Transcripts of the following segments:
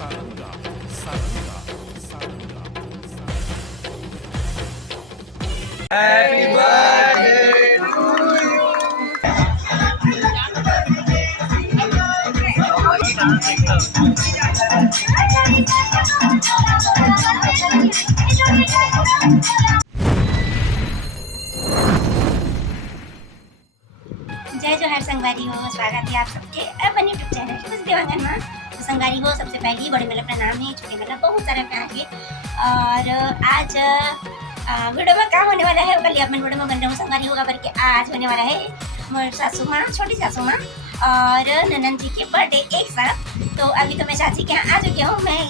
Happy birthday to you. जय जोहार संगवारी हो, स्वागत है आप सबके अपन यूट्यूब चैनल खुशी देवांगन में। तो संगवारी हो, सबसे पहले बड़े मेरा प्रणाम है, छोटे मेरा बहुत सारा प्यार है। और आज वीडियो में क्या होने वाला है वो कल अपन वीडियो में बन रहा हूँ संगवारी होगा करके। आज होने वाला है मेरी सासू माँ, छोटी सासू माँ और ननद जी के बर्थडे एक साथ। तो अभी तो मैं चाची के यहाँ आ चुकी हूँ, मैं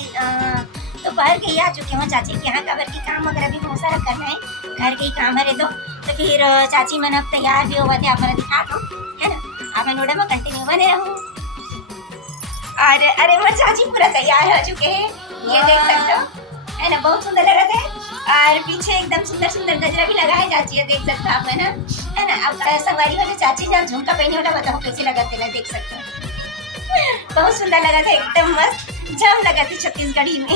तो बाहर गई आ चुकी हूँ चाची के यहाँ। कबर की काम वगैरह भी बहुत सारा करना है, घर के ही काम है तो फिर चाची मन अब तैयार भी हुआ थे, आप दिखा दो है ना। आप नोडे में कंटिन्यू बने रहूँ। और अरे वो चाची पूरा तैयार हो चुके हैं, ये देख सकते हो है ना, बहुत सुंदर लग रहे थे। और पीछे एकदम सुंदर सुंदर गजरा भी लगा है चाची, ये देख सकते हो आप है ना। अब सवारी वाले चाची जब झुमका पहने वाला बताओ कैसे लगाते हैं, देख सकते हो बहुत सुंदर लगा था, एकदम मस्त जम लगा थी छत्तीसगढ़ी में।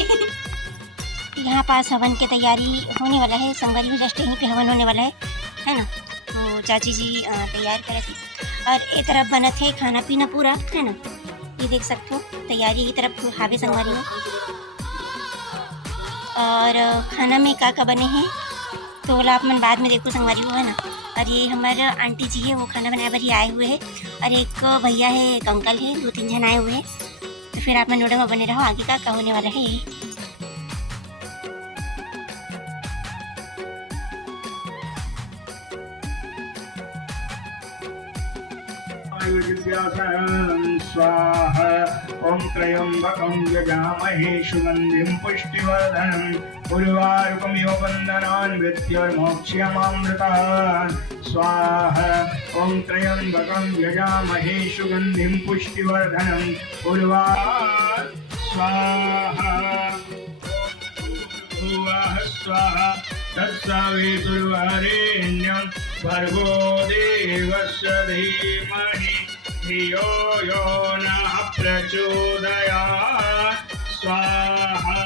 यहाँ पास हवन की तैयारी होने वाला है संगवारी में, जस्ट यहीं पे हवन होने वाला है ना। तो चाची जी तैयार करे थी और एक तरफ बना थे खाना पीना पूरा है ना, ये देख सकते हो तैयारी की तरफ हावे संगवारी में। और खाना में का बने हैं तो बोला आप मन बाद में देखो संगवारी हो है ना। और ये हमारे आंटी जी है, वो खाना बनाए पर ही आए हुए हैं। और एक भैया है, एक अंकल है, 2-3 जन आए हुए हैं। तो फिर आप मन नोडे में बने रहो, आगे का होने वाला है। स्वाहा ओम त्र्यंबकं यजामहे सुगंधिं पुष्टिवर्धनम् उर्वारुकमिव बन्धनान् मृत्युर्मोक्ष्यमामृतात् स्वाहा ओम त्र्यंबकं यजामहे सुगंधिं पुष्टिवर्धनम् उर्वार स्वाहा स्वाहा तत्सवितुर्वरेण्यं भर्गो देवस्य धीमहि धियो यो नः प्रचोदयात् स्वाहा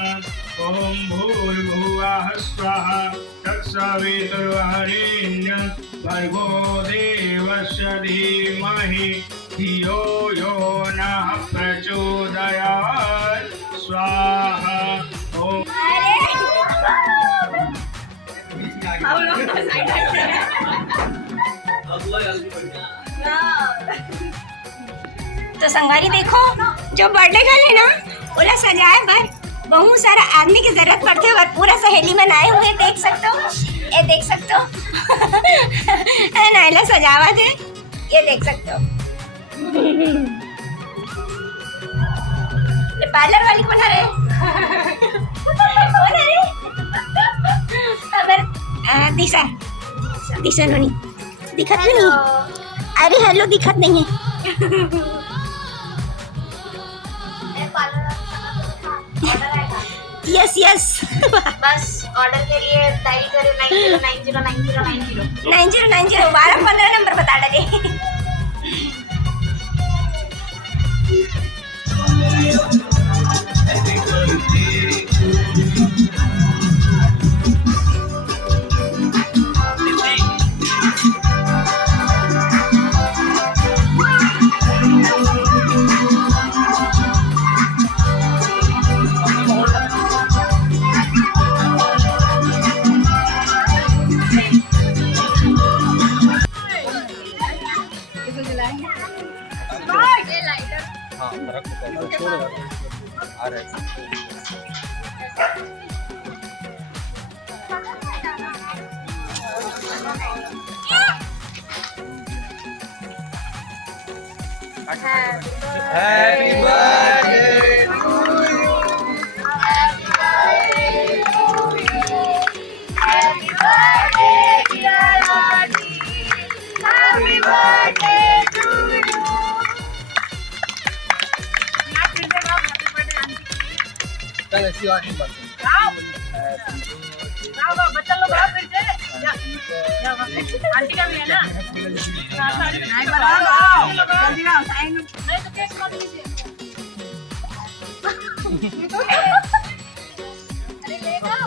ओम भूर्भुवः स्वाहा तत्सवितुर्वरेण्यं भर्गो देवस्य धीमहि धियो यो नः प्रचोदयात् स्वाहा ओम। तो संगवारी देखो, जो बर्थडे गर्ल है ना पूरा सजाए पर बहुत सारा आदमी की जरूरत पड़ती है और पूरा सहेली में आए हुए देख सकते हो, ये देख सकते हो नाइला सजावट है, ये देख सकते हो। पार्लर वाली कौन है रे? कौन है रे? दिशा दिशा नोनी दिखत नहीं। अरे हेलो दिखत नहीं है। यस यस बस ऑर्डर के लिए डायल करें 909090 12-15 नंबर बता डाले। Happy birthday to you. Happy birthday dear Aunty. Happy birthday to you. चल ऐसी बात नहीं बात। बच्चा लोग आओ फिर से। आंटी का भी है ना? नहीं बनाओ, जल्दी आओ, नहीं तो केक खा लीजिए।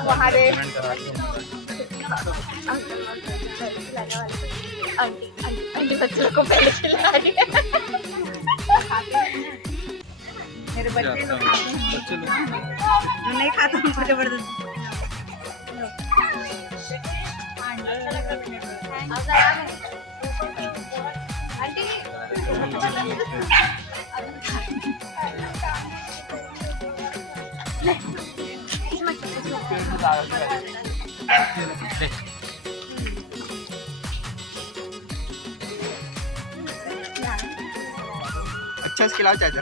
महादेव आंटी बच्चों को पहले खिला रही है। मेरे बच्चे लोग नहीं खाता हूँ जबरदस्ती। आंटी अच्छा से खिलाओ चाचा।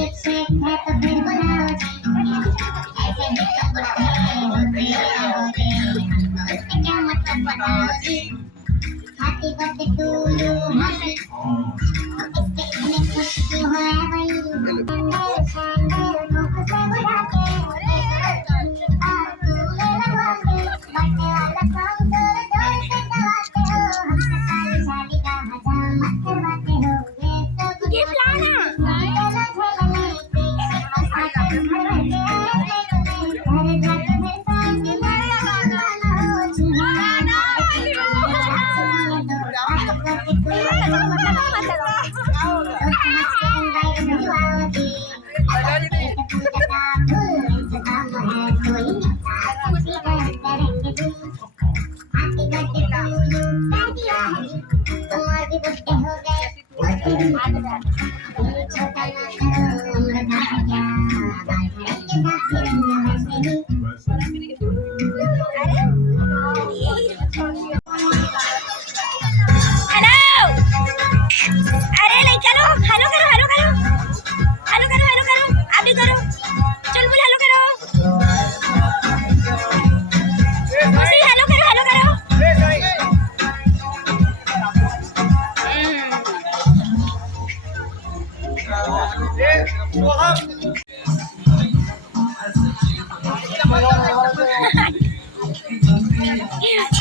एक से एक है तो फिर बुलाओ ऐसे ही तो बुलाते उससे क्या मतलब बताओ जी। Happy birthday to you happy इससे इतनी खुशी क्यों है भाई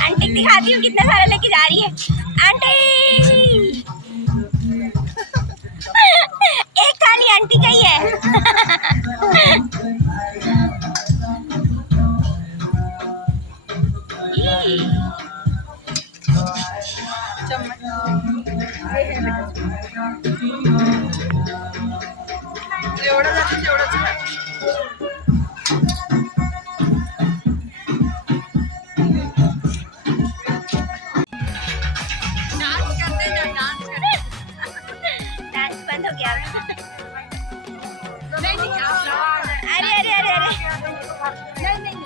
आंटी दिखाती हूँ कितना सारा लेके जा रही है आंटी। एक थाली आंटी का ही है। डांस बंद हो गया। अरे अरे अरे अरे नहीं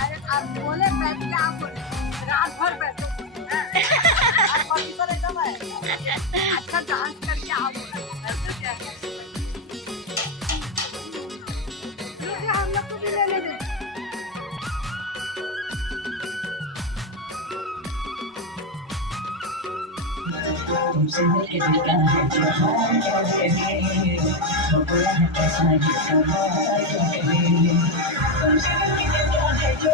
अरे आप बोले बैठ के आप रात भर बैठो अच्छा डांस करके आप हम लोग को भी ले ले तुमसे मिलके दिल का है जो